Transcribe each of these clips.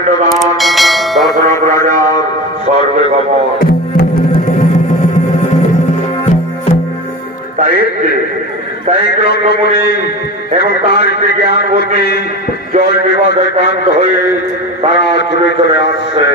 পিণ্ডদান দশরথ রাজার স্বর্গে গমন। তাই রঙ্গমণি এবং তার স্ত্রী জ্ঞানবতী জল বিবাদে ক্লান্ত হয়ে তারা ছুটে চলে আসছে।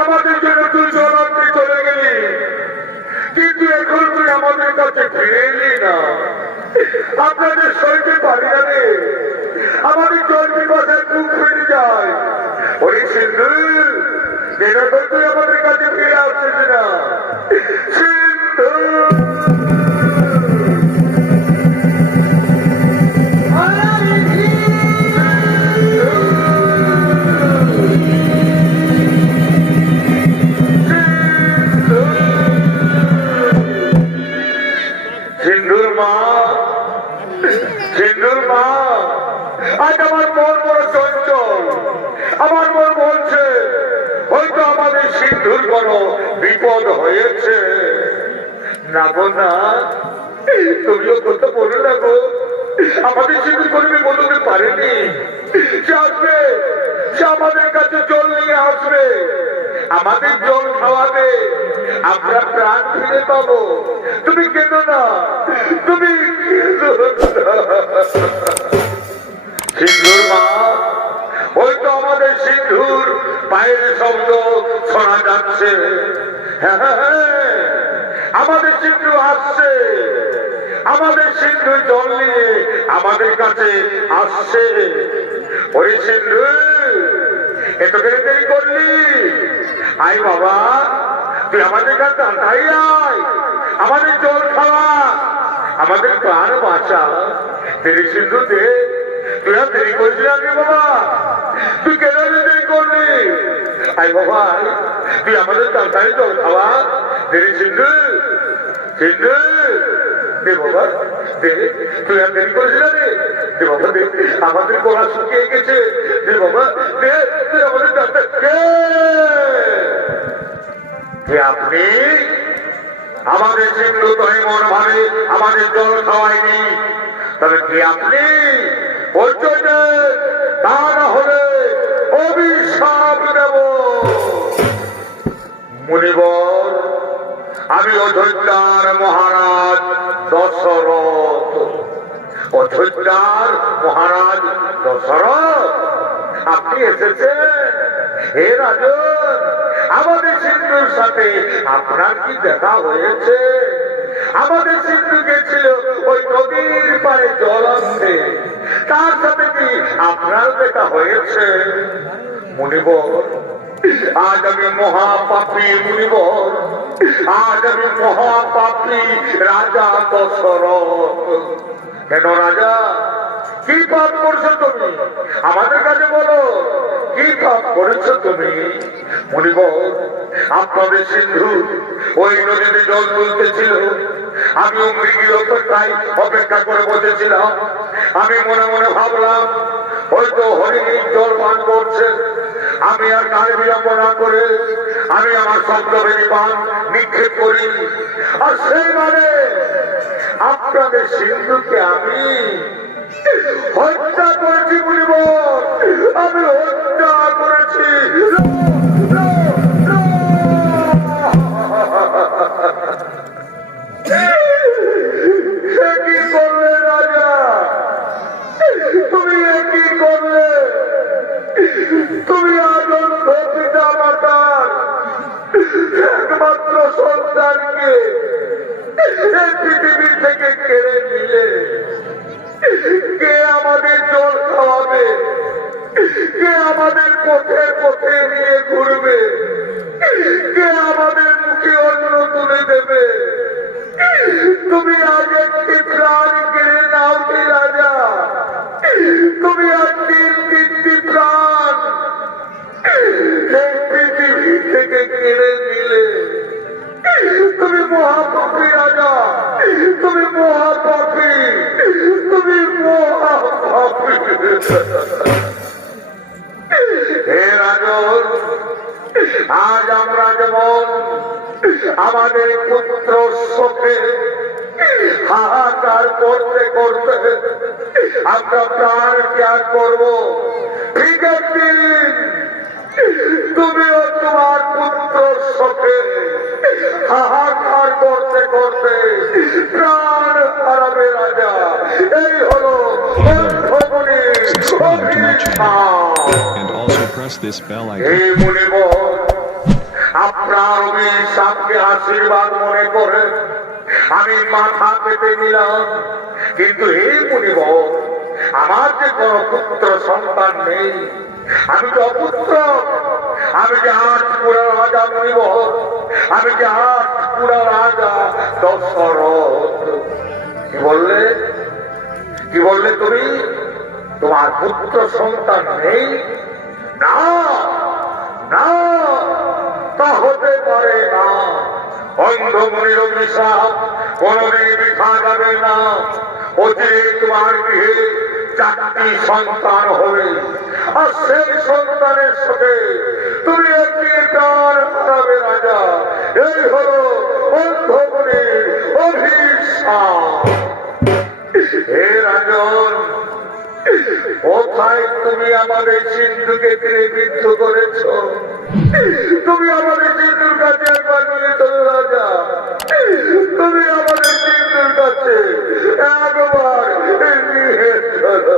আমাদের জন্য তুই জলান্তে চলে গেলি, কিন্তু এখন তুই আমাদের কাছে ফিরে এলি না। আপনাদের সইতে পারি না রে, আমাদের জল বিবাসের মুখ ফিরে যায়। ওই সিন্ধু যেরকম তুই আমাদের কাছে ফিরে আসছিস না সিন্ধু। সিন্ধুর মা, আজ আমার মন বড় চঞ্চল। আমার মন বলছে হয়তো আমাদের সিন্ধুর কোনো বিপদ হয়েছে। না গো না, তুমিও কথা বলো না গো। আমাদের সিন্ধুর কোনো বিপদ হতে পারেনি। সে আসবে, সে আমাদের কাছে জল নিয়ে আসবে, আমাদের জল খাওয়াবে, আমরা প্রাণ ফিরে পাবো। তুমি কেন না, তুমি সিন্ধুর মা, ওই তো আমাদের সিন্ধুর পায়ের শব্দ শোনা যাচ্ছে। হ্যাঁ, আমাদের সিন্ধু আসছে, আমাদের সিন্ধু জল নিয়ে আমাদের কাছে আসছে। ওই সিন্ধু, এত দেরি করলি? আই বাবা, তুই আমাদের কাছে তাড়াতাড়ি আয়, আমাদের জল খাওয়া, আমাদের প্রাণ বাঁচা। দেরি সিন্ধু দে, তুই আর দেরি করছিস আগে বাবা, তুই কেন দেরি করলি? আই বাবা, তুই আমাদের তাড়াতাড়ি জল খাওয়া। দেরি সিন্ধু, সিন্ধু দে বাবা দে, তুই আর দেরি করছিস আগে। দে বাবা দে, আমাদের গলা শুকিয়ে গেছে। দে বাবা দে, তুই আমাদের আপনি আমাদের সিন্ধু তো এমন ভাবে আমাদের জল খাওয়ায়নি, তবে কি আপনি পরিচয় দেন, তা না হলে অভিশাপ দেব। মুনিবর, আমি অযোধ্যার মহারাজ দশরথ। অযোধ্যার মহারাজ দশরথ, আপনি এসেছেন? হে রাজন, আমাদের সিন্ধুর সাথে আপনার কি দেখা হয়েছে? আমাদের সিন্ধু গেছিল ওই নদীর পায়ে জল আনতে, তার সাথে কি আপনার দেখা হয়েছে? মুনিবর, আজ আমি মহাপাপী মুনিবর, আজ আমি মহাপাপী রাজা দশরথ। কেন রাজা, কি পাপ করছো তুমি? আমাদের কাছে বলো, কি পাপ করেছো তুমি? মুনিবর, আপনাদের সিন্ধু ওই নদীতে জল তুলতেছিল, আমিও মৃগীর অপেক্ষা করে বসেছিলাম। আমি মনে মনে ভাবলাম হয়তো হরিণীর জল পান করছে। আমি আর কাল বিলম্ব না করে আমি আমার শব্দভেদী পান নিক্ষেপ করি, আর সেই মানে আপনাদের সিন্ধুকে আমি হত্যা করেছি। বলিব আমি হত্যা করেছি। কি করলে রাজা, তুমি কি করলে? তুমি আনন্দ পিতা মাতার একমাত্র সন্তানকে এই পৃথিবী থেকে কেড়ে নিলে। কে আমাদের জল খাওয়াবে, কে আমাদের পথে পথে নিয়ে ঘুরবে? কে আমাদের মুখে অন্ন তুলে দেবে? তুমি আজ একটি প্রাণ কেড়ে নাও কি রাজা? তুমি আজ তিনটি প্রাণ এই পৃথিবী থেকে কেড়ে নিলে। তুমি মহাপাপী রাজা, তুমি মহাপাপী, তুমি মহাপাপী। হে রাজন, আজ আমরা যেমন আমাদের পুত্র শোকে হাহাকার করতে করতে আমরা প্রাণ ত্যাগ করবো, ঠিক একদিন তুমিও তোমার পুত্র শোকে হাহাকার করতে করতে প্রাণ হারাবে রাজা। এই হলো এই মুনিবর, আপনার অভিশাপকে আশীর্বাদ মনে করে আমি মাথা পেতে নিলাম। কিন্তু এই মুনিবর, আমার যে কোন পুত্র সন্তান নেই, আমি তো অপুত্র, আমি যে আটপুরা রাজা মুনিবর, আমি যে আটপুরা রাজা দশরথ। কি বললে, কি বললে তুমি? তোমার পুত্র সন্তান নেই? না না, তা হতে পারে না। অন্ধমুনির অভিশাপ কোনদিন বৃথা যাবে না। অচিরে তোমার গৃহে 4টি সন্তান হবে, আর সেই সন্তানের সাথে তুমি একটি প্রাণ হারাবে রাজা। এই হলো অন্ধমুনির অভিশাপ। হে রাজন, কোথায় তুমি আমাদের সিন্ধুকে তীরে বিদ্ধ করেছ? তুমি আমাদের সিন্ধুর কাছে একবার নিয়ে চলো রাজা, তুমি আমাদের সিন্ধুর কাছে একবার নিয়ে চলো।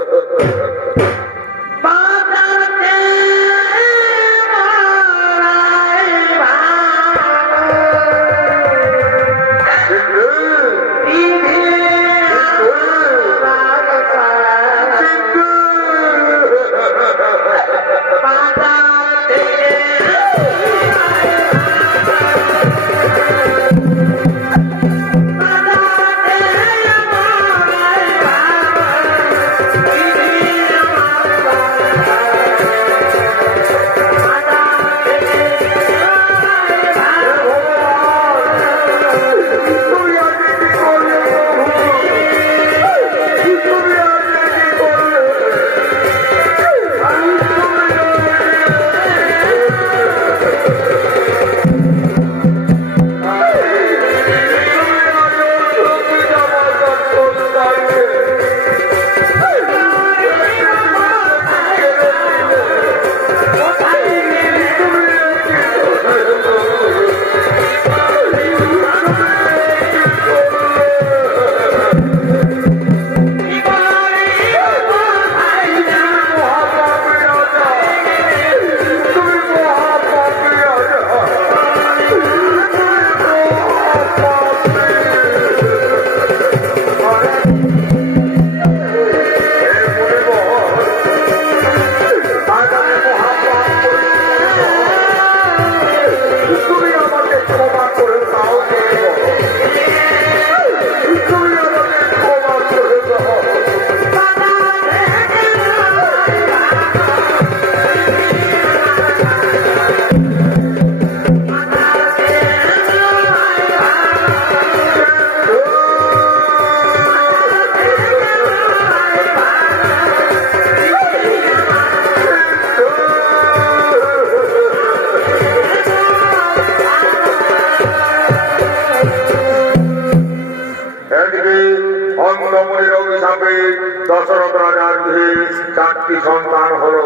দশরথ রাজার গৃহে 4টি সন্তান হলো,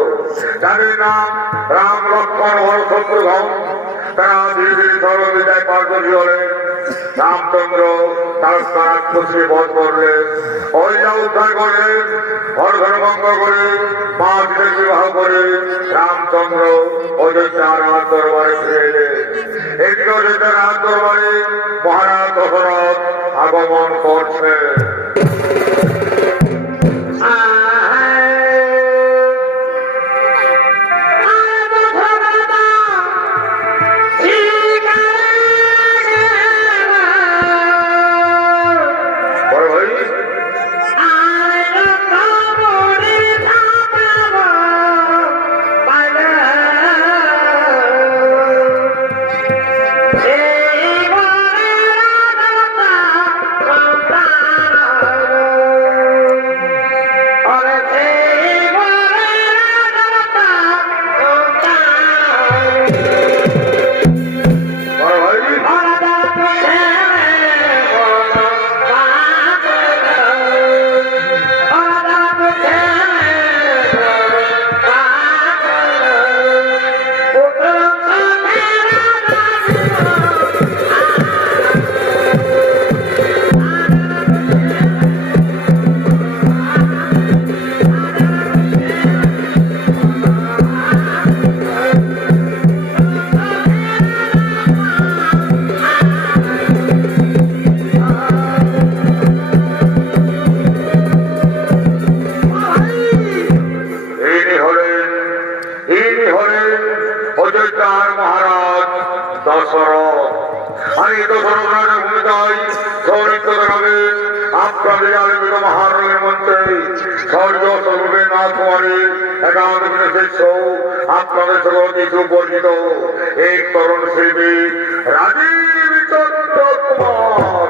যাদের নাম রাম, লক্ষ্মণ ও শত্রুঘ্ন। তারা ধীরে ধীরে সর্ববিদ্যায় পারদর্শী হলেন। রামচন্দ্র তারকা রাক্ষসকে বধ করলেন, অযোধ্যা উদ্ধার করলেন, ঘর করে মা সীতাকে বিবাহ করে রামচন্দ্র অযোধ্যার রাজ দরবারে ফিরে এলেন। এদিকে অযোধ্যার রাজ দরবারে মহারাজ দশরথ আগমন করছেন। অযোধ্যার মহারাজ দশরথ। আমি দশরথ রাজার ভূমিকায় সৌরিত্য দেখাবেন আপনাদের আলোকিত মহারণের মধ্যে স্বর্গ স্বরূপে না কুমারী একান্ত বিশেষ আপনাদের সকল কিছু পরিচিত এক তরুণ শিল্পী রাজীব চন্দ্র কুমার।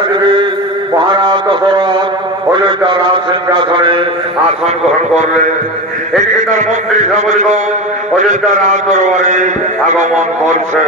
একদিকে মহারাজ দশরথ অযোধ্যার রাজ সিংহাসনে আসন গ্রহণ করলেন, এদিকে তার মন্ত্রী সামরিকগণ অযোধ্যার রাজ দরবারে আগমন করছে।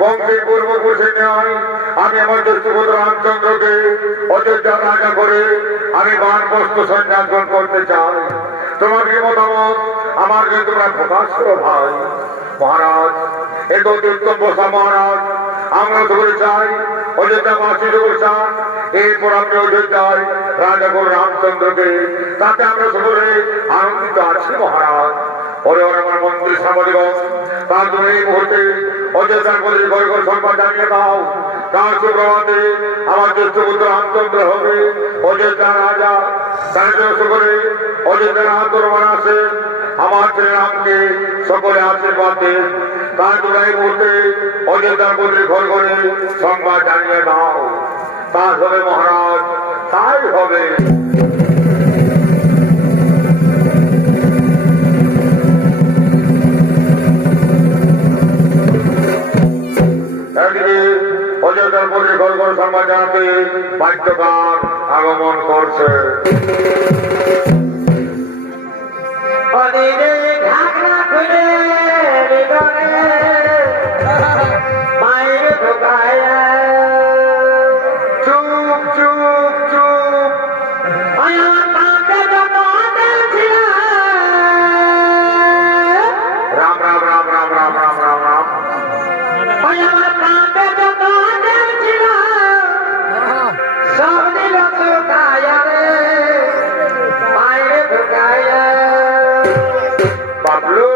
বংশের পূর্বপুরুষের ন্যায় আমি আমার দস্যুপুত্র রামচন্দ্রকে অযোধ্যা রাজা করে আমি বানপ্রস্থ সন্ন্যাসন করতে চাই। তোমার কি মতামত? আমার কিন্তু তোমরা প্রকাশ করো ভাই। মহারাজ, এই তো উত্তম বসা মহারাজ আমরা ধরে চাই অযোধ্যাবাসী ধরে চান এরপর আপনি অযোধ্যায় রাজা গুরু রামচন্দ্রকে তাতে আমরা সকলে আনন্দিত আছি মহারাজ। ওরে ওরে আমার মন্ত্রী সাংবাদিক তার জন্য এই মুহূর্তে অযোধ্যার মধ্যে ঘরে ঘরে সংবাদ জানিয়ে দাও কাল সুপ্রভাতে আমার জ্যেষ্ঠ পুত্র রামচন্দ্র হবে অযোধ্যার রাজা। তার জন্য সকলে অযোধ্যার আন্দোলন আছে আমার ছেলে রামকে সকলে আশীর্বাদ দেন। তার জন্য এই মুহূর্তে অযোধ্যার মধ্যে ঘর ঘরে সংবাদ জানিয়ে দাও। তাই হবে মহারাজ, তাই হবে। অযোধ্যার মধ্যে ঘর ঘর সংবাদ জানাতে বাদ্যকার আগমন করছে। চুপ চুপ চুপ রাম রাম রাম রাম রাম রাম রাম রাম বাবলু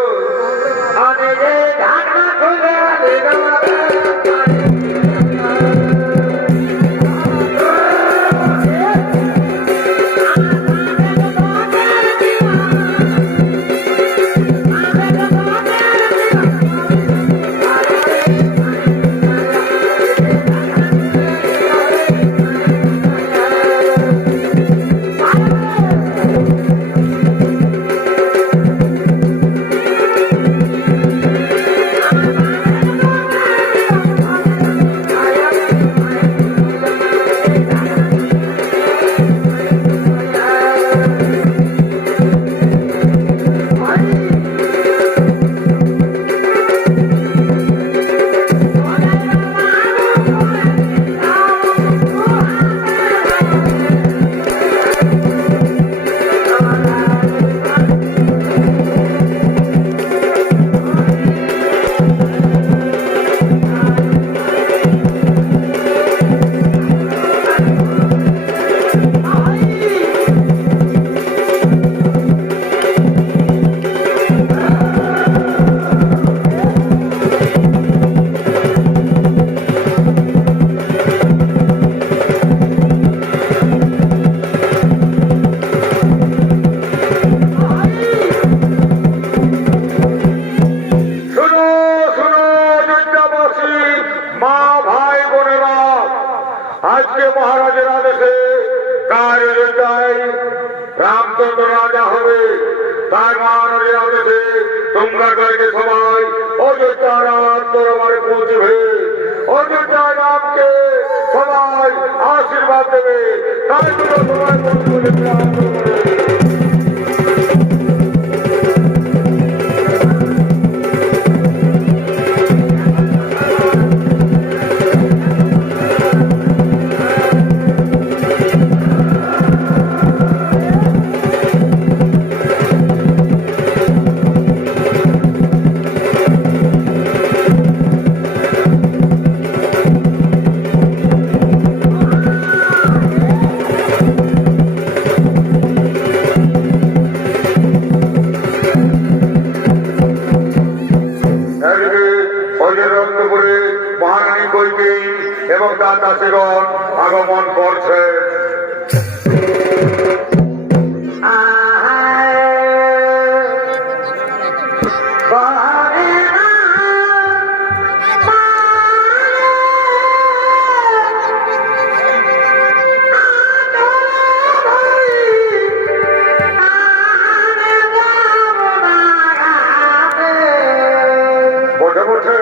আজকে মহারাজের আদেশে তার অযোধ্যায় রামচন্দ্র রাজা হবে। তার মহারাজের আদেশে তোমরা কালকে সবাই অযোধ্যা রাম দরবারে পৌঁছবে। অযোধ্যা রামকে সবাই আশীর্বাদ দেবে। তাই সবাই পৌঁছবে। মহারানী কইকেয়ী এবং তার দাসীগণ আগমন করছে। বসে বসে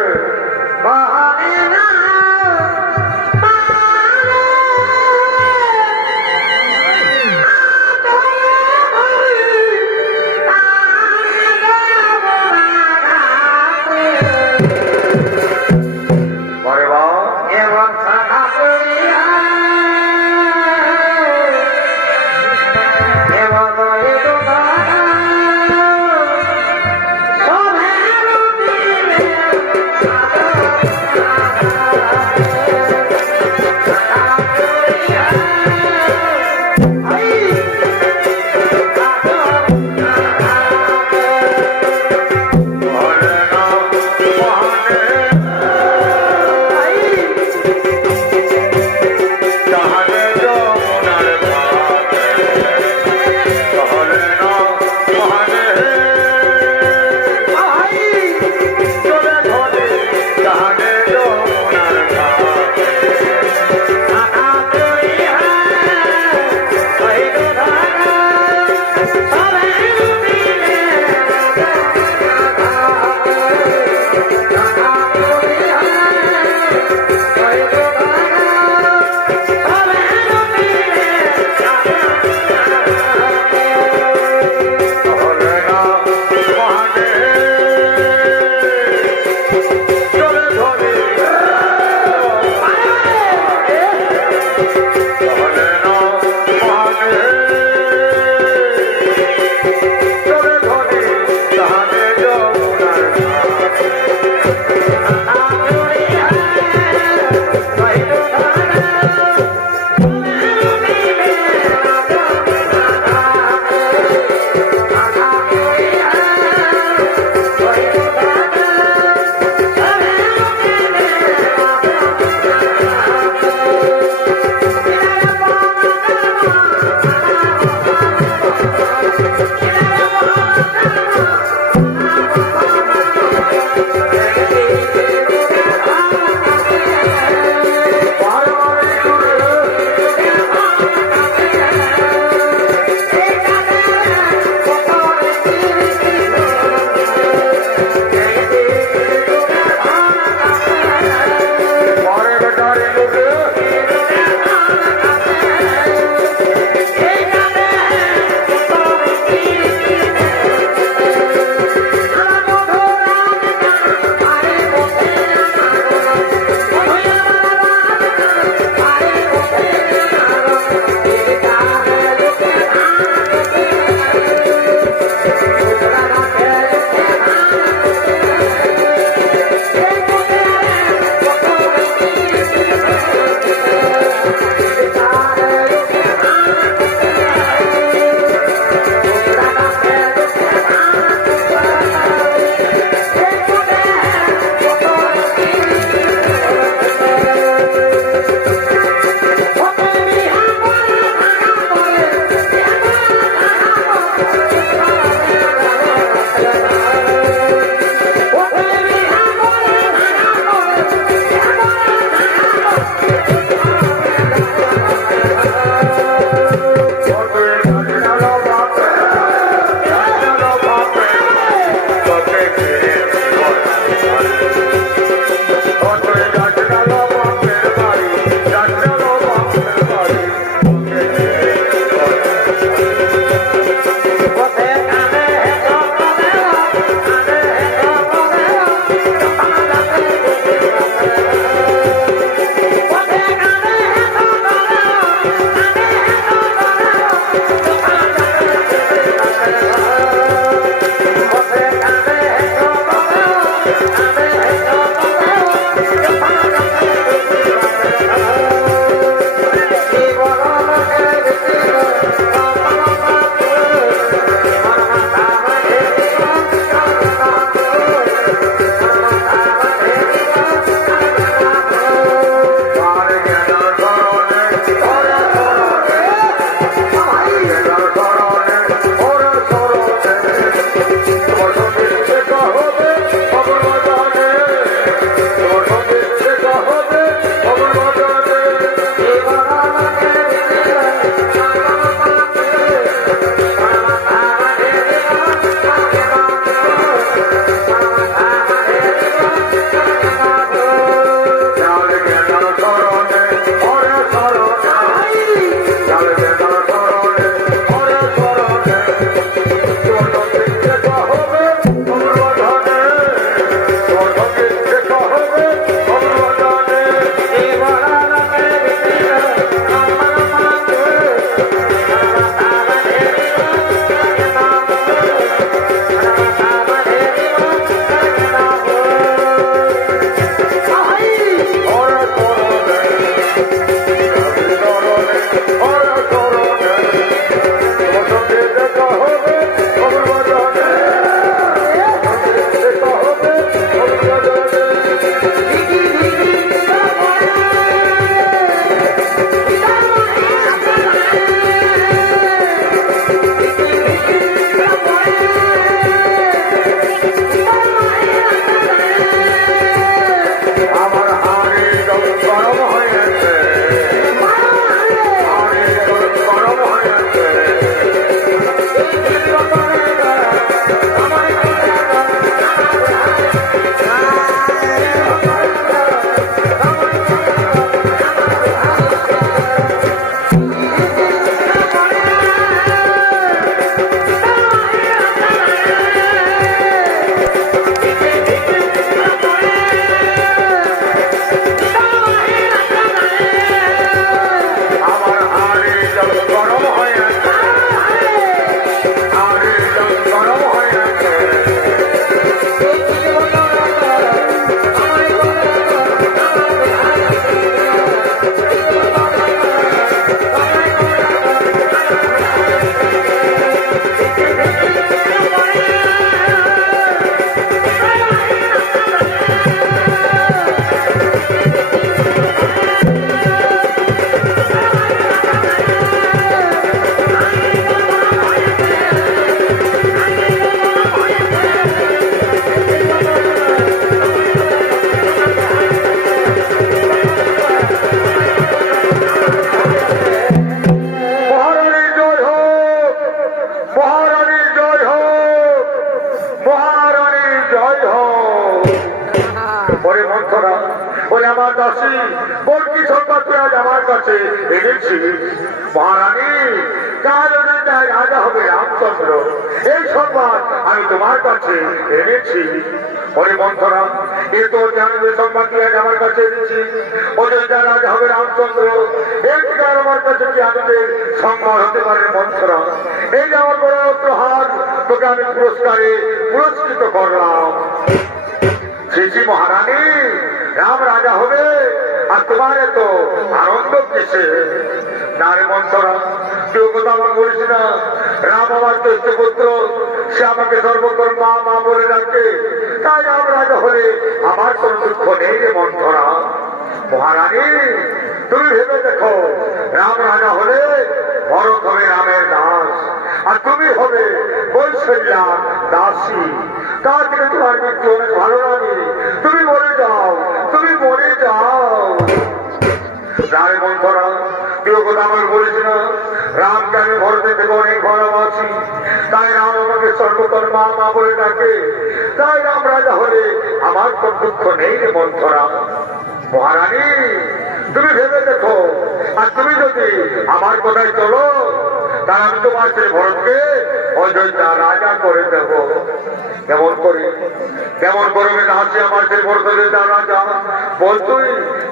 ওই আমার দাসী কোন কি সংবাদ তুই আজ আমার কাছে এনেছিস? মহারানী, কাল রাজা হবে রামচন্দ্র, এই সংবাদ আমি তোমার কাছে এনেছি। ওরে মন্থরা, এ তো জানবে সংবাদ তুই আজ আমার কাছে এনেছিস, ওদের যা রাজা হবে রামচন্দ্র, এর থেকে আর আমার কাছে কি আনন্দের সংবাদ হতে পারে? মন্থরা, এই যে আমার বড় প্রহার, তোকে আমি পুরস্কৃত করলাম। শ্রী মহারানী, রাম রাজা হবে আর তোমার এত আনন্দ কিসে? না রে মন্থরা, কেউ কথা আমার বলিস না। রাম আমার জ্যেষ্ঠ পুত্র, সে আমাকে সর্বকর মা মা বলে ডাকে, তাই রাম রাজা হলে আমার কোন দুঃখ নেই রে মন্থরা। মহারানী, তুমি ভেবে দেখো, রাম রাজা হলে ভরত হবে রামের দাস, আর তুমি হবে কৌশল্যার দাসী। তার থেকে তোমার মৃত্যু অনেক ভালো লাগে। তুমি মরে যাও, তুমি মরে যাও। রায় মন্থরা, কেউ কথা আমার বলিস না। রামকে আমি ভরতের থেকে অনেক ভালোবাসি, তাই রাম আমাকে সর্বতর মা মা বলে ডাকে, তাই রাম রাজা হলে আমার কোন দুঃখ নেই রে মন্থরা। মহারানী, তুমি ভেবে দেখো, আর তুমি যদি আমার কথায় চলো, তাহলে আমি তোমার ছেলে ভরতকে অযোধ্যা রাজা করে দেব। কেমন করে আসছে আমার ছেলে ভরতযোদ্ধা রাজা? বল তুই,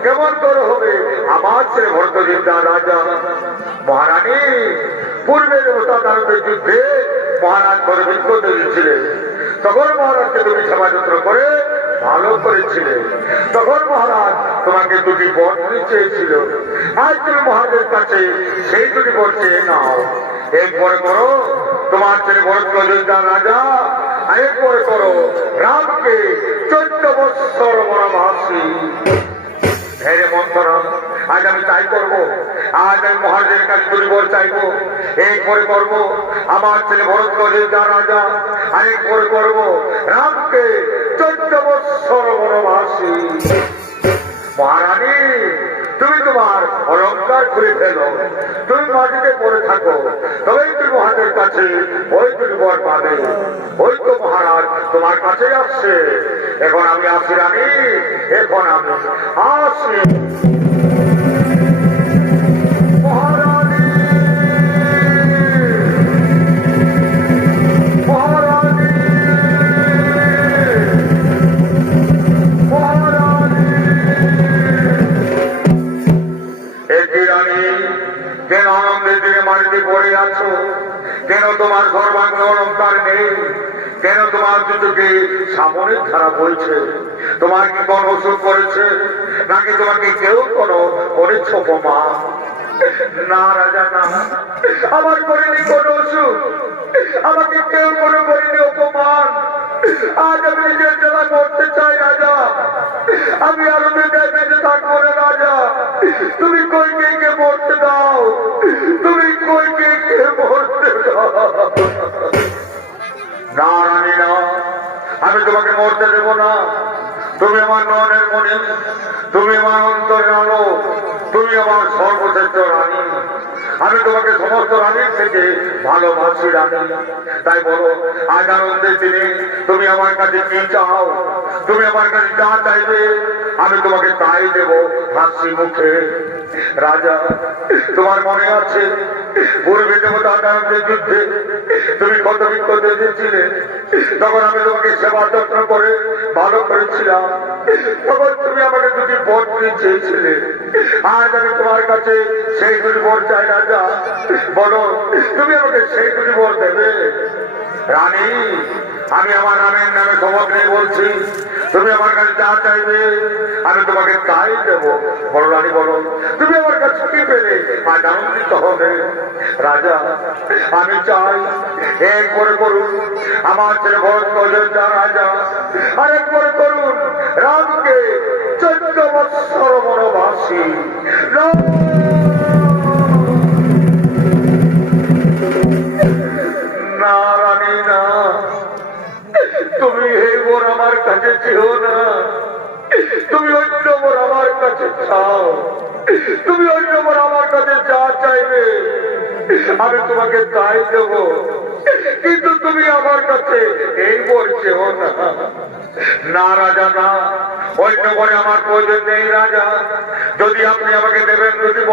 কেমন করে হবে আমার ছেলে ভরতযোদ্ধা রাজা? মহারানী, পূর্বে দেবতাদের যুদ্ধে মহারাজ বড় বিপদ দিয়েছিলেন, তখন মহারাজকে তুমি সেবা যত্ন করে ভালো করেছিলে। তখন মহারাজ তোমাকে দুটি বর চেয়েছিল, আজ তুমি মহারাজের কাছে সেই দুটি বর চেয়ে নাও। এরপরে করো তোমার ছেলে ভরত অযোধ্যা রাজা, আর এরপরে করো রামকে 14 বৎসর বনবাসী। হেরে মন্থরা, আজ আমি তাই করবো। আজ আমি মহারাজের কাছে দুটি বর চাইবো। এরপরে করবো আমার ছেলে ভরত অযোধ্যা রাজা, আরেকপরে করবো রামকে 14 বৎসর বনবাসী। মহারানী, তুমি তোমার অলঙ্কার খুলে ফেলো, তুমি মাটিতে পড়ে থাকো, তবেই তুমি মহারাজের কাছে ওই দুটি বর পাবে। ওই তো মহারাজ তোমার কাছে আসছে। এখন আমি আসি রানী, এখন আমি আসি। মহারানী, মহারানী, মহারানী। একই রানী, কেন আনন্দের দিনে মাটিতে পড়ে আছো? কেন তোমার সর্বাঙ্গ অলঙ্কার নেই? কেন তোমার দুটোকে সামনে ধারা বলছে? তোমার কি কোন অসুখ করেছে, নাকি তোমাকে কেউ কোনো করেছ অপমান? না রাজা, না, আমার করিনি কোন অসুখ, আমাকে কেউ কোনো করিনি অপমান। আজ আমি নিজের জেলা করতে চাই রাজা, আমি আনন্দের বেঁচে থাকবো না রাজা। তুমি কইকেইকে মরতে দাও, তুমি কইকেইকে মরতে দাও। না রানী, না, আমি তোমাকে মরতে দেবো না। তুমি আমার নয়নের মণি, তুমি আমার অন্তরের আলো, তুমি আমার সর্বশ্রেষ্ঠ রানী। আমি তোমাকে সমস্ত রানীর থেকে ভালোবাসি রানী। তাই বলো, আজ আনন্দের দিনে তুমি আমার কাছে কি চাও? তুমি আমার কাছে যা চাইবে আমি তোমাকে তাই দেব হাসি মুখে। রাজা, তোমার মনে আছে পূর্বে দেবতাদের যুদ্ধে তুমি কত বিক্ষত দিয়েছিলে? তখন আমি তোমাকে সেবা যত্ন করে ভালো করেছিলাম, তখন তুমি আমাকে দুটি বর চেয়েছিলে। আজ আমি তোমার কাছে সেই দুটি বর চাই রাজা। বলো, তুমি আমাকে সেই দুটি বর দেবে? রানী, আমি আমার রামের নামে শপথ নিয়ে বলছি, তুমি আমার কাছে যা চাইবে আমি তোমাকে তাই দেব। বলো রানী, বলো, তুমি আমার কাছে কি পেলে আজ আনন্দিত হবে? রাজা, আমি চাই এরপরে করুন আমার ছেলে ভরত অযোধ্যা রাজা, আরেকপরে করুন রামকে 14 বৎসর বনবাসী। না রানী, না, তুমি এই বর আমার কাছে চেও না, তুমি অন্য বর আমার কাছে চাও। তুমি অন্য বর আমার কাছে যা চাইবে আমি তোমাকে তাই দেব, কিন্তু তুমি আমার কাছে এই বর চেও না। না রাজা, না, অন্য করে আমার প্রয়োজন নেই রাজা। যদি আপনি আমাকে দেবেন দিব,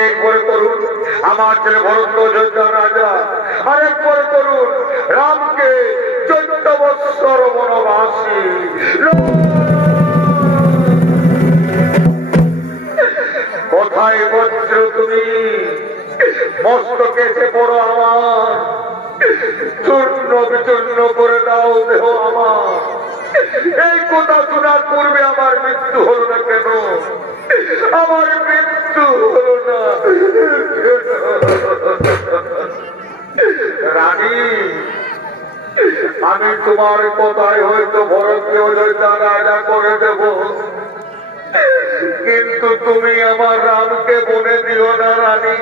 এক করে করুন আমার ছেলে ভরত অযোধ্যা রাজা, আরেক করে করুন রামকে 14 বৎসর বনবাসী। কোথায় বজ্র তুমি, মস্তকে এসে পড়ো আমার, চূর্ণ বিচূর্ণ করে দাও দেহ আমার। এই কথা শোনার পূর্বে আমার মৃত্যু হলো না কেন? আমার মৃত্যু হলো না রানী? আমি তোমার কথায় হয়তো ভরতকে অযোধ্যা রাজা করে দেব, কিন্তু তুমি আমার রামকে বনে দিও না রানী,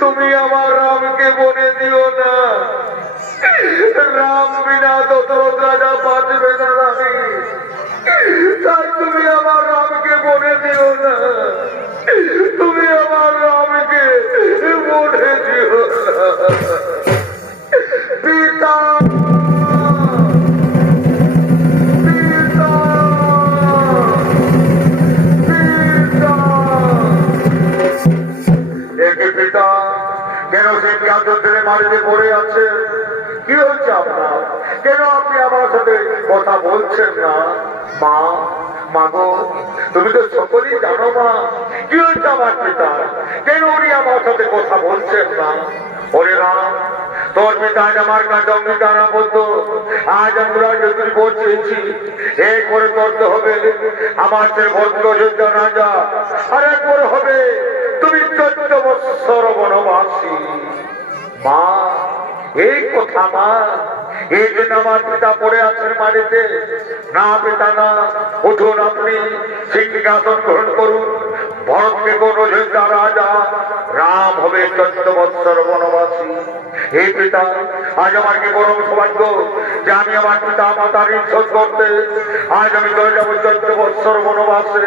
তুমি আমার রামকে বনে দিও না। রাম বিনা দশরথ রাজা বাঁচবে না রানী, তাই তুমি আমার রামকে বনে দিও না, তুমি আমার রামকে বনে দিও না। পিতা পিতা, কেন সে ধরে মারিতে পড়ে আছে? কি হচ্ছে আপনার? কেন আপনি আমার সাথে কথা বলছেন না? মা, মাগো, তুমি তো সকলেই জানো মা, কি হচ্ছে আমার পিতা? কেন উনি আমার সাথে কথা বলছেন না? ওরে রাম, তোর পিতা আজ আমার কাছে অঙ্গীকার বলতো, আজ আমরা যদি বলছি এই করে করতে হবে আমার সে ভদ্র অযোধ্যা রাজা, আর এক করে হবে তুমি 14 বৎসর বনবাসী। মা, এই কথা মা, এই জন্য আমার পিতা পড়ে আছেন মাটিতে। না পিতা না, উঠুন আপনি, সিংহাসন গ্রহণ করুন, ভরতকে কোন অযোধ্যা রাজা, রাম হবে 14 বৎসর বনবাসী। এই পিতা, আজ আমার কি পরম সৌভাগ্য যে আমি আমার পিতা মাতার ইজ্জত করতে আজ আমি চলে যাবো 14 বৎসর বনবাসে।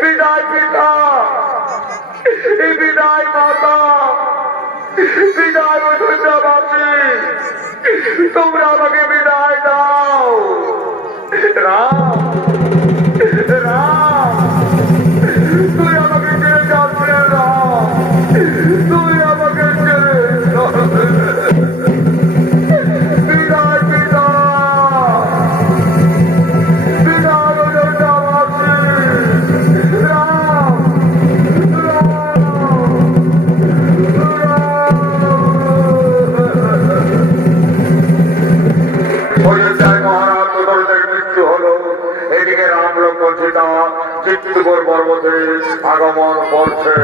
বিদায় পিতা, বিদায় মাতা, বিদায় অযোধ্যাবাসী, তোমরা আমাকে বিদায় দাও। রাম, রাম, তুই আমাকে ছেড়ে যাচ্ছে, রাম, তুই আমাকে ছেড়ে বিদায় পিতা, বিদায় অযোধ্যাবাসী। রাম, মৃত্যু হলো। এদিকে রাম লক্ষ্মণ সীতা চিত্তগড় পর্বতে আগমন করছে।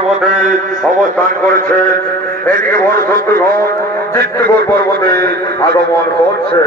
পর্বতে অবস্থান করেছেন, এদিকে বড় শত্রুঘন চিত্তপুর পর্বতে আগমন করছে।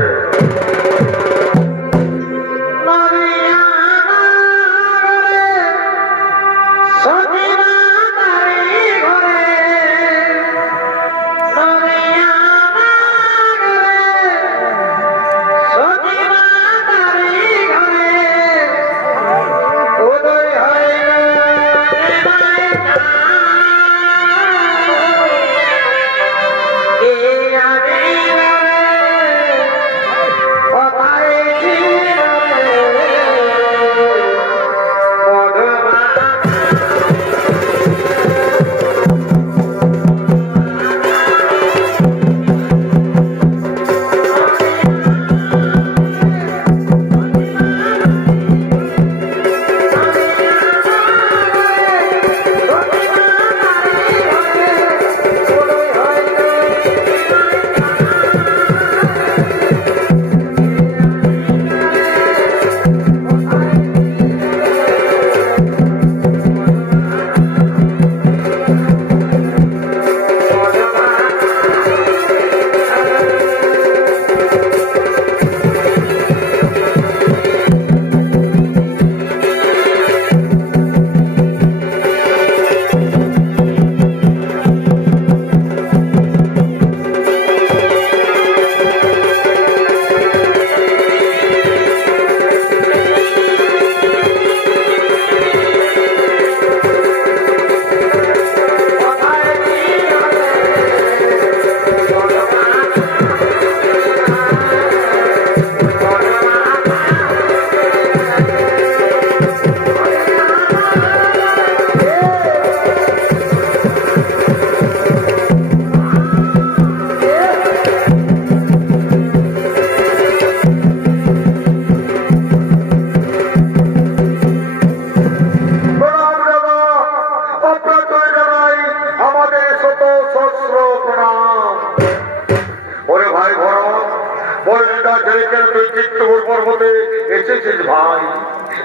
চিত্তপুর পর্বতে এসেছিস ভাই।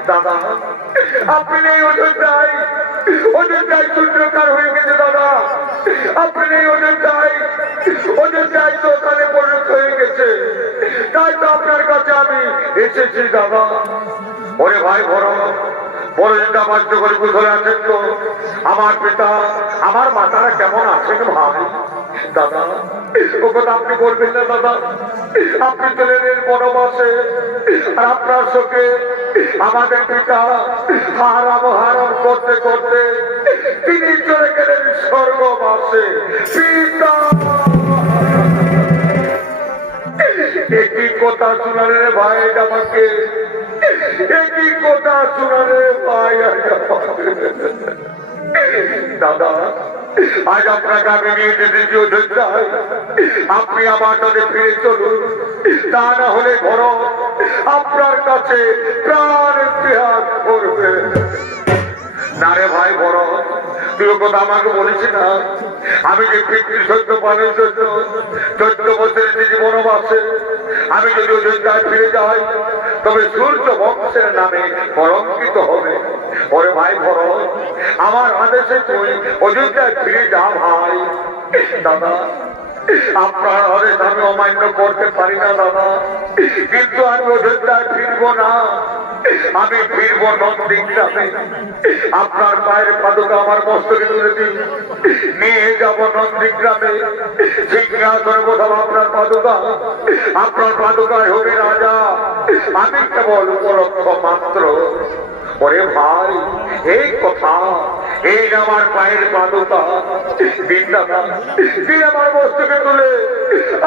দাদা আপনি নেই অযোধ্যায়, অযোধ্যায় শূন্যকার হয়ে গেছে দাদা। আপনি নেই অযোধ্যায়, অযোধ্যায় শ্মশানে পরিণত হয়ে গেছে। তাই তো আপনার কাছে আমি এসেছি দাদা। ওরে ভাই ভরত, বড় চিন্তা বাধ্য করে কুশলে আছেন তো? আমার পিতা আমার মাতারা কেমন আছেন ভাই? দাদা ও কথা আপনি বলবেন না দাদা। আপনি চলে এলেন বনবাসে, আর আপনার চোখে আমাদের পিতা হারাম হারাম করতে করতে তিনি চলে গেলেন স্বর্গবাসে। পিতা একই কথা শোনালে ভাই আমাকে, একই কথা শোনালে ভাই দাদা। আজ আপনাকে আমি নিয়ে যেতেছি অযোধ্যায়, আপনি আমার সাথে ফিরে চলুন। তা না হলে ভরত আপনার কাছে প্রাণ ত্যাগ করবে। না রে ভাই ভরত, তুই কথা আমাকে বলিস না। আমি যে পিতৃ সত্য পালনের জন্য 14 বছর এসেছি বনবাসে, আমি যদি অযোধ্যায় ফিরে যাই তবে সূর্য বংশের নামে কলঙ্কিত হবে। ওরে ভাই ভরত, আমার আদেশে তুই অযোধ্যায় ফিরে যা ভাই। দাদা আপনার আদেশ আমি অমান্য করতে পারি না দাদা, কিন্তু আমি অযোধ্যায় ফিরবো না। আমি ফিরবো নন্দীগ্রামে। আপনার পায়ের পাদুকা আমার মস্তকে তুলে দিন, নিয়ে যাবো নন্দীগ্রামে। সিংহাসনে বসাবো আপনার পাদুকা, আপনার পাদুকায় হবে রাজা, আমি কেবল উপলক্ষ মাত্র। ওরে ভাই এই কথা, এই আমার পায়ের পাদুকা দিন দাদা, দিন আমার মস্তকে তুলে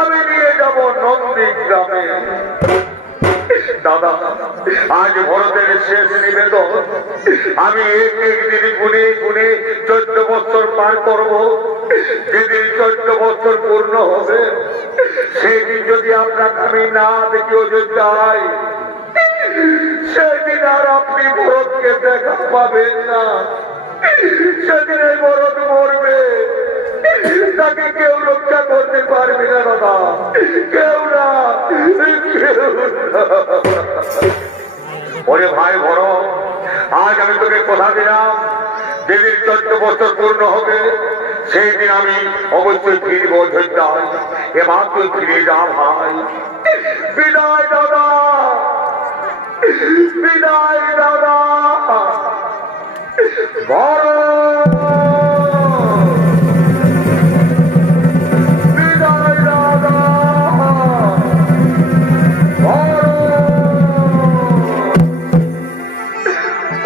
আমি নিয়ে যাবো নন্দীগ্রামে। দাদা আজ ভরতের শেষ নিবেদন, আমি এক এক দিন গুনে গুনে 14 বছর পার করব। যেদিন 14 বছর পূর্ণ হবে সেই দিন যদি আপনাকে আমি না দেখি অযোধ্যায়, সেদিন আর আপনি ভরতকে দেখা পাবেন না। সেদিন এই ভরত মরবে, তাকে কেউ রক্ষা করতে পারবে না দাদা, কেউ না। ওরে ভাই ভরত, আজ আমি তোকে কথা দিলাম যেদিন 14 বছর পূর্ণ হবে সেই দিন আমি অবশ্যই ফিরবো অযোধ্যায়। এবার তুই ফিরে যা ভাই। বিদায় দাদা, বিদায় দাদা। বড় বিদায় দাদা, বড়।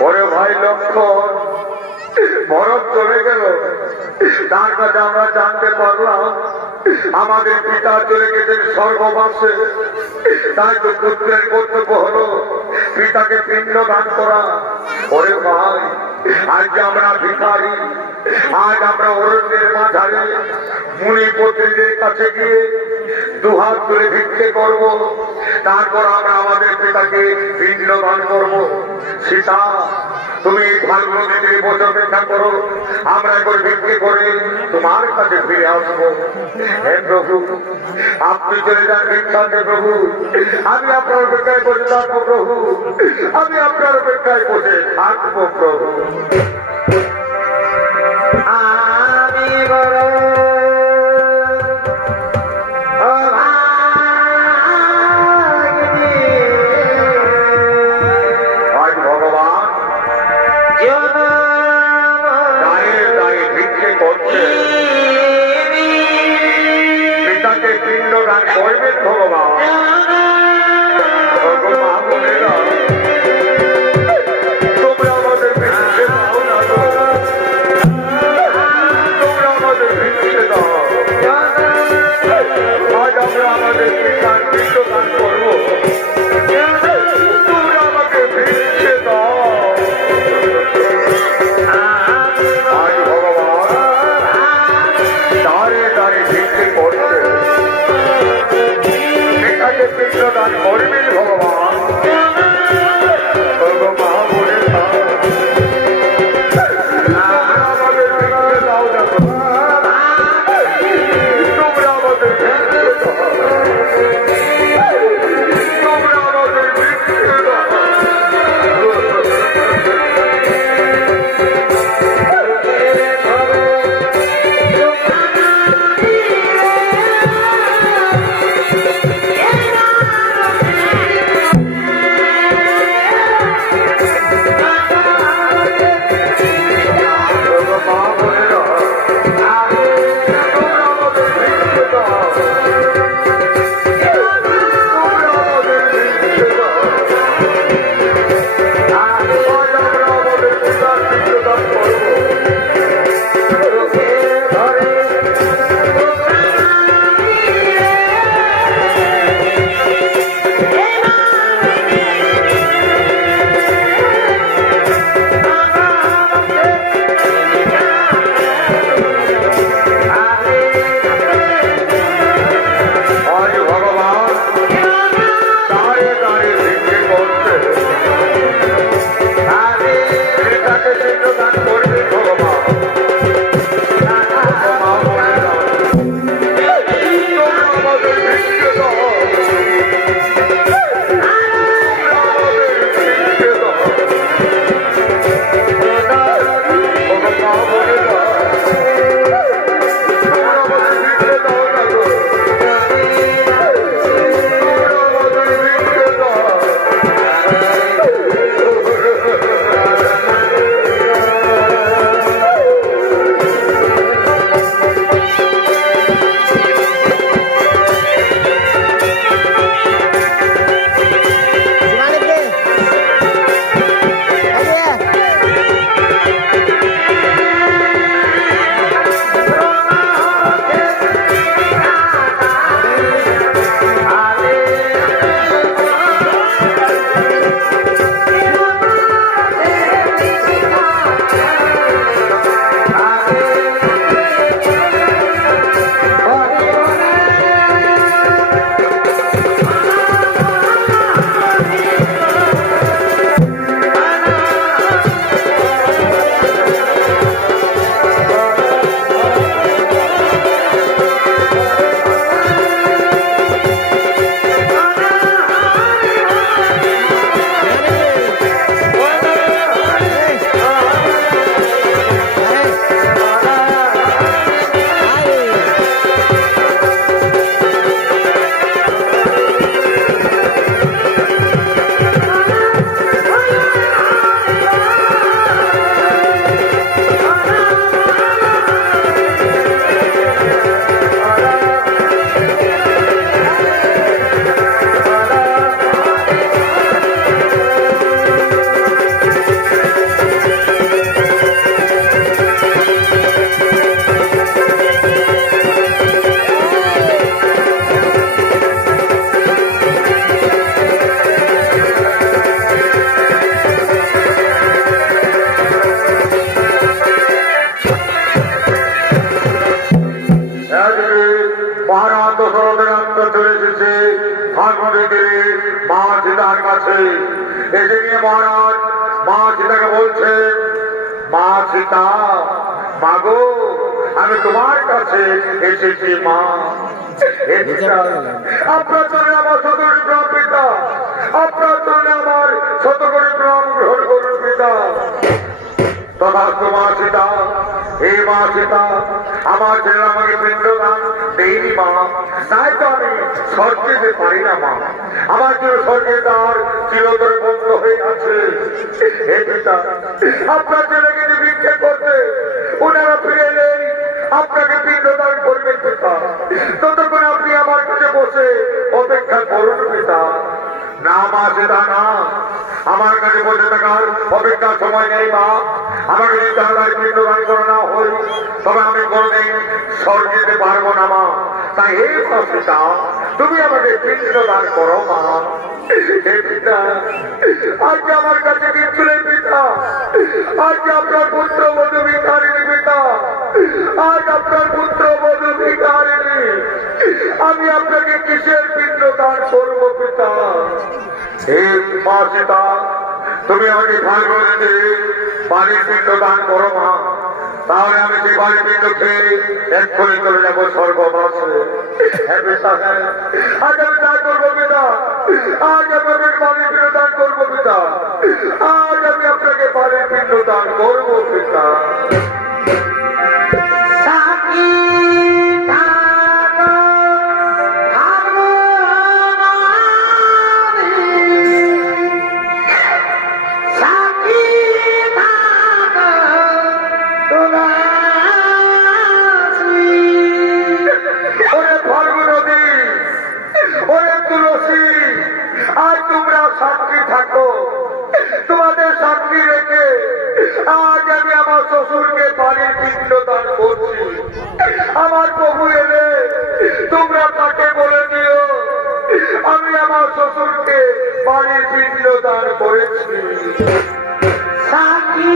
ওরে ভাই লক্ষণ, ভরত চলে গেল, তার কাছে আমরা জানতে পারলাম আমাদের পিতা চলে গেছেন স্বর্গবাসে। তাই তো পুত্রের কর্তব্য হলো পিতাকে পিণ্ড দান করা। ওরে ভাই, আজ আমরা ভিখারি, আজ আমরা অরণ্যের মাঝারে মুনি পত্রীদের কাছে গিয়ে দুহাত তুলে ভিক্ষে করব, তারপর আমরা আমাদের পিতাকে পিণ্ড দান করব। সীতা, তুমি ফাল্গুন নদীতে বসে অপেক্ষা করো, আমরা একবার ভিক্ষে করে তোমার কাছে ফিরে আসবো। হে প্রভু, আপনি চলে যান ভিক্ষাতে প্রভু, আমি আপনার অপেক্ষায় বসে থাকবো প্রভু, আমি আপনার অপেক্ষায় বসে থাকবো প্রভু। আমি বড় আজ ভগবান দায়ে দায়ে ভিক্ষে করছে, পিতাকে পিণ্ড দান করবেন ভগবান। ভগবান বোনেরা, তোমরা আমাদের ভিক্ষে দাও না গো, তোমরা আমাদের ভিক্ষে দাও। আজ আমরা আমাদের পিতার পিণ্ড দান করবো, তোমরা আমাকে ভিক্ষে দাও। আজ ভগবান দাঁড়ে দাঁড়ে ভিক্ষে করছে। মহারাজ দশরথের আত্মা চলে এসেছে ভাগবতীকে মা সীতার কাছে। এসে নিয়ে মহারাজ মা সীতাকে বলছে, মা সীতা, মাগো আমি তোমার কাছে এসেছি মা। আপনার জন্য আমার শতকরি প্রাণ পিতা, আপনার জন্য আমার শতকরি প্রাণ গ্রহণ করুন পিতা। তথাস্তু মা সীতা, হে মা সীতা, আমার ছেলে আমাকে পিণ্ডদান দেয়নি মা, তাই তো আমি স্বর্গে যেতে পারি না মা। আমার জন্য স্বর্গে তার চিরতরে বন্ধ হয়ে আছে। হে পিতা, আপনার ছেলেকে যে ভিক্ষে করতে ওনারা ফিরে এলেই আপনাকে পিণ্ডদান করবেন পিতা। ততক্ষণ আপনি আমার কাছে বসে অপেক্ষা করুন পিতা। না মা সীতা, না, আমার কাছে বসে থাকার অপেক্ষার সময় নেই মা। আমাকে যদি তাড়াতাড়ি পিণ্ডদান করে না হয় তবে আমি কোনোদিন স্বর্গে যেতে পারবো না মা। তাই হে মা সীতা, তুমি আমাকে পিণ্ডদান করো মা। হে পিতা, আজ আমার কাছে কিচ্ছু নেই পিতা। আজ আপনার পুত্র বধূ ভিখারিণী পিতা, আজ আপনার পুত্র বধূ ভিখারিণী। আমি আপনাকে কিসের পিণ্ডদান করবো পিতা? হে মা সীতা, তুমি আমাকে ভাগবতীতে বাড়ির পিণ্ড দান করো মা। তাহলে আমি সেই বাড়ির পিণ্ড খেয়ে এক্ষুনি চলে যাবো স্বর্গবাসে। হ্যাঁ পিতা, হ্যাঁ, আজ আমি দান করবো পিতা। আজ আমি আপনাকে বাড়ির পিণ্ড দান করবো পিতা। আজ আমি আপনাকে বাড়ির পিণ্ড দান করবো পিতা। সাক্ষী থাকো, তোমাদের সাক্ষী রেখে আজ আমি আমার শ্বশুরকে বাড়ির পিণ্ড দান করছি। আমার প্রভু এলে তোমরা তাকে বলে দিও আমি আমার শ্বশুরকে বাড়ির পিণ্ড দান করেছি। সাক্ষী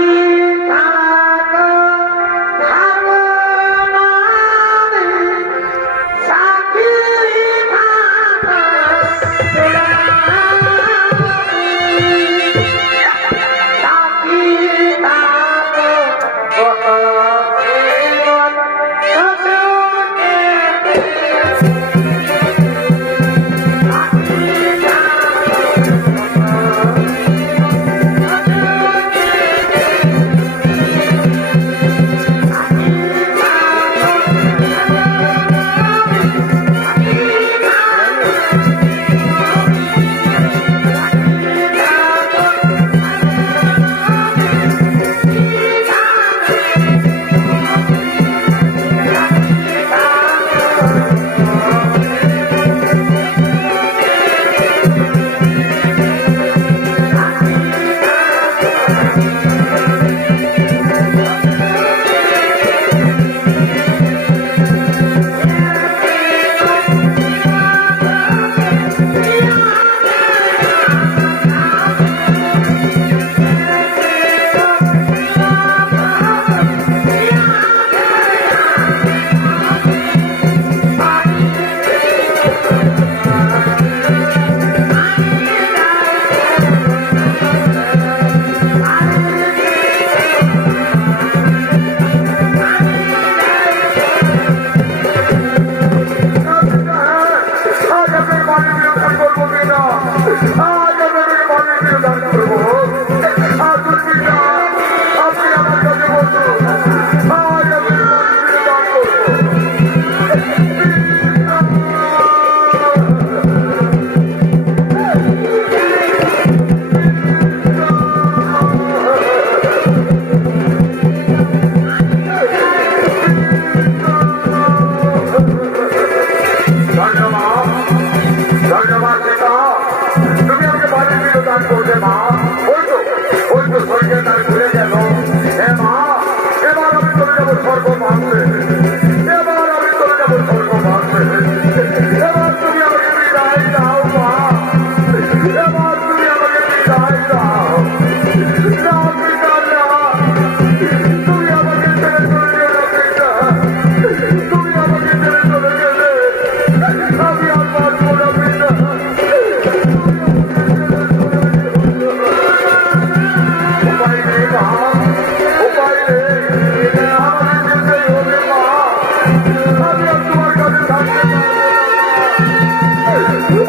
আমি আর তোমার কাছে থাকতে পারবো না।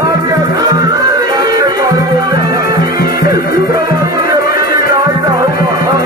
আমি আর তোমার কাছে থাকতে পারবো না। তুমি আমাকে বিদায় দাও মা।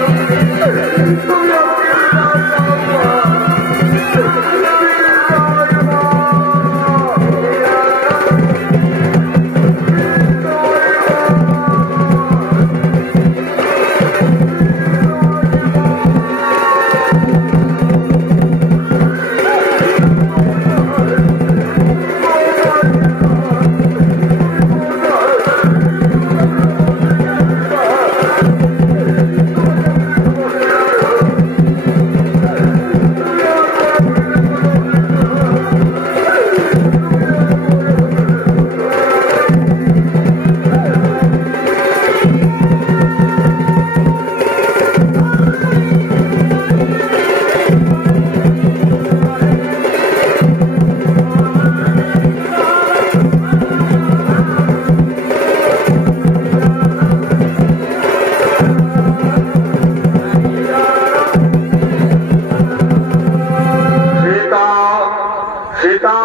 সীতা,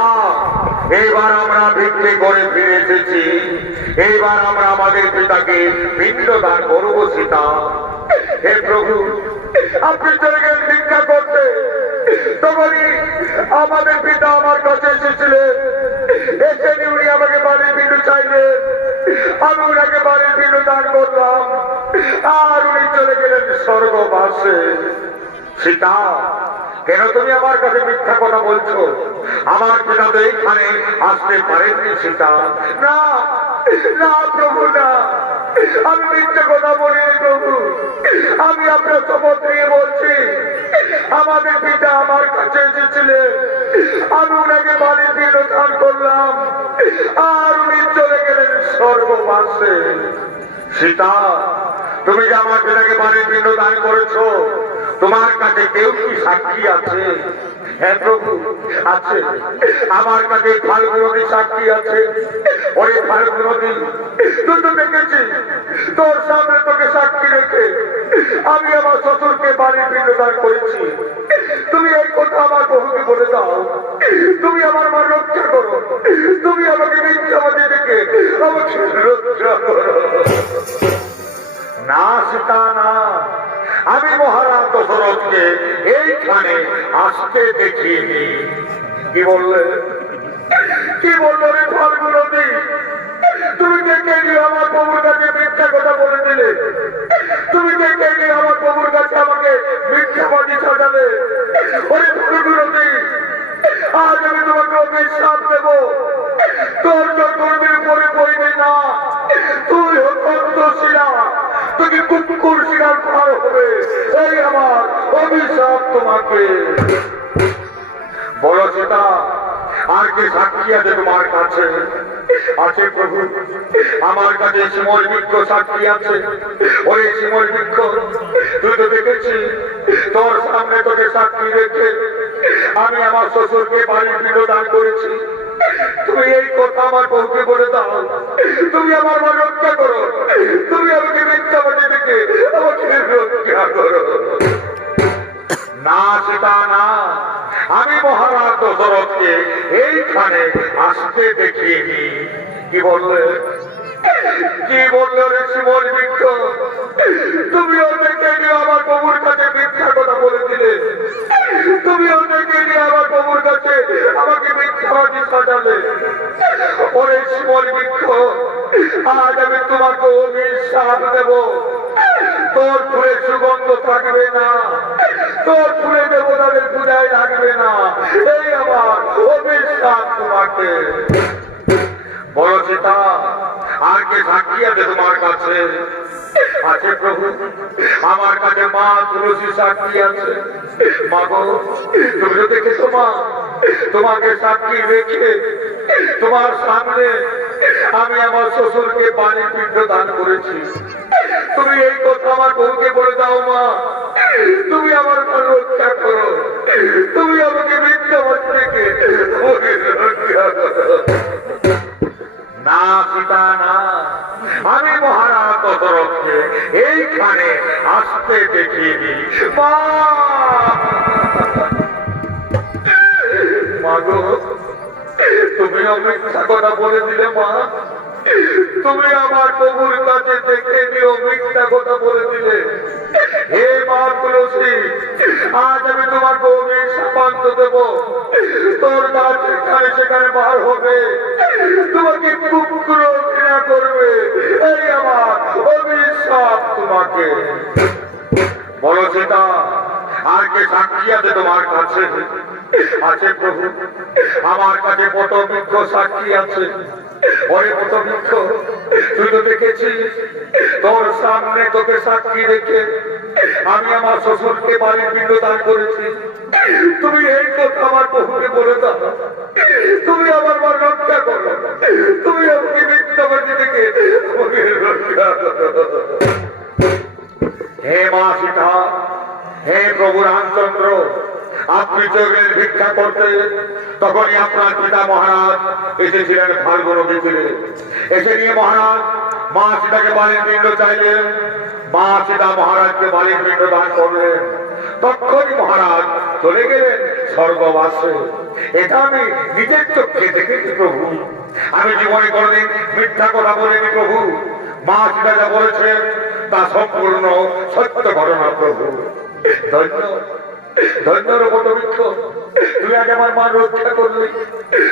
এইবার আমরা ভিক্ষে করে ফিরে এসেছি। এইবার আমরা আমাদের পিতাকে পিণ্ডদান করব। সীতা, হে প্রভু, আপনি চলে গেলেন ভিক্ষা করতে, তখনই আমাদের পিতা আমার কাছে এসেছিলেন। এসে উনি আমাকে বাড়ির পিণ্ড চাইলেন, আমি উনাকে বাড়ির পিণ্ড দান করলাম, আর উনি চলে গেলেন স্বর্গবাসে। সীতা, কেন তুমি আমার কাছে মিথ্যা কথা বলছো? আমার পিতা তো এইখানে আসতে পারেননি। সীতা, না না প্রভু, না, আমি মিথ্যা কথা বলিনি প্রভু। আমি আপনার শপথ নিয়ে বলছি, আমাদের পিতা আমার কাছে এসেছিলেন, আমি উনাকে বাড়ির পিণ্ড দান করলাম, আর উনি চলে গেলেন স্বর্গবাসে। সীতা, তুমি যে আমার পিতাকে বাড়ির পিণ্ড দান করেছো, তোমার কাছে কেউ কি সাক্ষী আছে? হ্যাঁ প্রভু, আছে। আমার কাছে ফাল্গু নদী সাক্ষী আছে। ওই ফাল্গু নদী, তুই তো দেখেছি, তোর সামনে তোকে সাক্ষী রেখে আমি আমার শ্বশুরকে বাড়ির পিণ্ড দান করেছি। তুমি এই কথা আমার বহুকে বলে দাও, তুমি আমার মা রক্ষা করো, তুমি আমাকে মিথ্যাবাদী থেকে আমাকে রক্ষা করো। না সীতা, না, আমি মহারাজ দশরথকে এইখানে আসতে দেখিনি। কি বললে? কি বললো রে ফাল্গু নদী? তুমি দেখে নিয়ে আমার প্রভুর কাছে মিথ্যা কথা বলে দিলে, তুমি দেখে নিয়ে আমার প্রভুর কাছে আমাকে মিথ্যাবাদী সাজালে। ওরে ফাল্গু নদী, আজ আমি তোমাকে অভিশাপ দেব, তোর কর্মের উপরে পড়বে না, তুই হত্যশিলা, তুই কুকুর শিকার পার হবে। এই আমার অভিশাপ তোমাকে। বলো সীতা, আর কি সাক্ষী আছে তোমার কাছে? আছে প্রভু, আমার কাছে শিমল বৃক্ষ সাক্ষী আছে। ওই শিমল বৃক্ষ তুই তো দেখেছি, তোর সামনে তোকে সাক্ষী রেখে আমি আমার শ্বশুরকে বাড়ির পিণ্ড দান করেছি। তুমি এই কথা আমার বউকে বলে দাও, তুমি আমার মা রক্ষা করো, তুমি আমাকে মিথ্যাবাদী থেকে আমাকে রক্ষা করো। না সীতা, না, আমি মহারাজ দশরথকে এইখানে আসতে দেখিনি। কি বললে? কি বললো রে শিমল বৃক্ষ? তুমিও দেখে নিয়ে আমার প্রভুর কাছে মিথ্যা কথা বলে দিলে, তুমিও দেখে নিয়ে আমার প্রভুর কাছে আমাকে মিথ্যাবাদী সাজালে। ওরে শিমল বৃক্ষ, আজ আমি তোমাকে অভিশাপ দেব, তোর ফুলে সুগন্ধ থাকবে না, তোর ফুলে দেবতাদের পূজায় লাগবে না। এই আমার অভিশাপ তোমাকে। বলো সীতা, আর কে সাক্ষী আছে তোমার কাছে? আছে প্রভু, আমার কাছে মা তুলসী সাক্ষী আছে। মা গো, তুমি তো দেখেছো মা, তোমাকে সাক্ষী রেখে তোমার সামনে আমি আমার শ্বশুরকে বাড়ির পিণ্ড দান করেছি। তুমি এই কথা আমার বউকে বলে দাও মা, তুমি আমার রক্ষা করো, তুমি আমাকে মিথ্যাবাদ থেকে রক্ষা করো। না সীতা, না, আমি মহারাজ দশরথকে এইখানে আসতে দেখিনি। মা তুমিও মিথ্যা কথা বলে দিলে মা। তুমি আমার প্রভুর কাছে দেখে নিও মিথ্যা কথা বলে দিলে। হে মা তুলসী, আজ আমি তোমাকে অভিশাপান্ত দেব। তোর গাছ যেখানে সেখানে বার হবে, তোমাকে কুকুরও ঘৃণা করবে। এই আমার অভিশাপ তোমাকে। বলো সীতা, আর কে সাক্ষী আছে তোমার কাছে? আছে প্রভু, আমার কাছে পটবৃক্ষ সাক্ষী আছে। ওরে পটবৃক্ষ, তুই তো দেখেছিস, তোর সামনে তোকে সাক্ষী রেখে আমি আমার শ্বশুরকে বাড়ির পিণ্ড দান করেছি। তুমি এই কথা আমার প্রভুকে বলে দাও, তুমি আমার মা রক্ষা করো, তুমি আমাকে মিথ্যাবাদী থেকে আমাকে রক্ষা করো। হে মা সীতা, হে প্রভু রামচন্দ্র, আপনি চলবেন ভিক্ষা করতে, তখনই আপনার পিতা মহারাজ এসেছিলেন ফাল্গুন তীরে। এসে নিয়ে মহারাজ মা সীতাকে বালির পিণ্ড চাইলেন। মা সীতা মহারাজকে বালির পিণ্ড দান করলেন। তখনই মহারাজ চলে গেলেন স্বর্গবাসে। এটা আমি নিজের চোখে দেখেছি প্রভু। আমি জীবনে কোনদিন মিথ্যা কথা বলিনি প্রভু। মা সীতা যা বলেছেন তা সম্পূর্ণ সত্য ঘটনা প্রভু। ধন্য ধন্য পটবৃক্ষ, তুই আজ আমার মা রক্ষা করলি,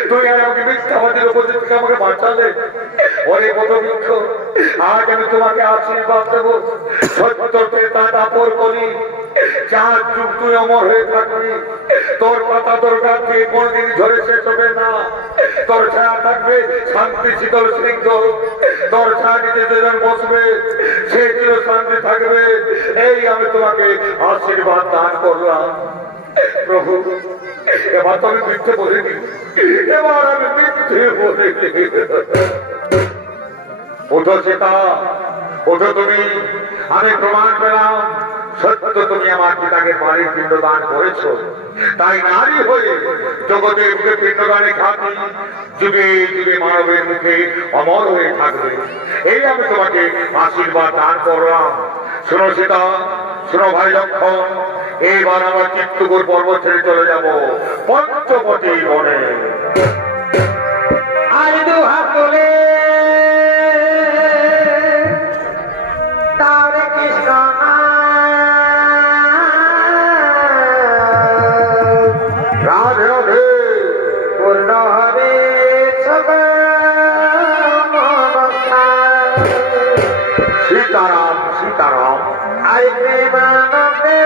তুই আর আমাকে মিথ্যাবাদীর উপর থেকে আমাকে বাঁচালে। ওরে পটবৃক্ষ, আজ আমি তোমাকে আশীর্বাদ দেবো। সত্যকে তা দাপর করি, চার যুগ তুই অমর হয়ে থাকবি। তোর পাতা তোর গাছ দিয়ে কোনদিন ধরে শেষ হবে না। তোর ছায়া থাকবে শান্তি শীতল স্নিগ্ধ। তোর ছায়া নিতে যেজন বসবে সে চির শান্তি থাকবে। এই আমি তোমাকে আশীর্বাদ দান করলাম প্রভু। এবার তো আমি মিথ্যে বলিনি, এবার আমি মিথ্যে বলিনি। ওঠো সীতা, ওঠো তুমি। আমি প্রমাণ পেলাম সত্য তুমি আমার পিতাকে বাড়ির পিণ্ড দান করেছ। তাই নারী হয়ে জগতের মুখে পিণ্ডদানে খাতি যুগে যুগে মানবের মুখে অমর হয়ে থাকবে। এই আমি তোমাকে আশীর্বাদ দান করলাম। শোনো সীতা, শোনো ভাই লক্ষণ, এইবার আমরা চিত্তকূট পর্বত ছেড়ে চলে যাব পঞ্চবটী বনে। আর দুহাত তুলে তারে কৃষ্ণ রাধে রাধে। পূর্ণ হবে সকল মনস্কার। সীতারাম সীতারাম। আই প্রেমানন্দে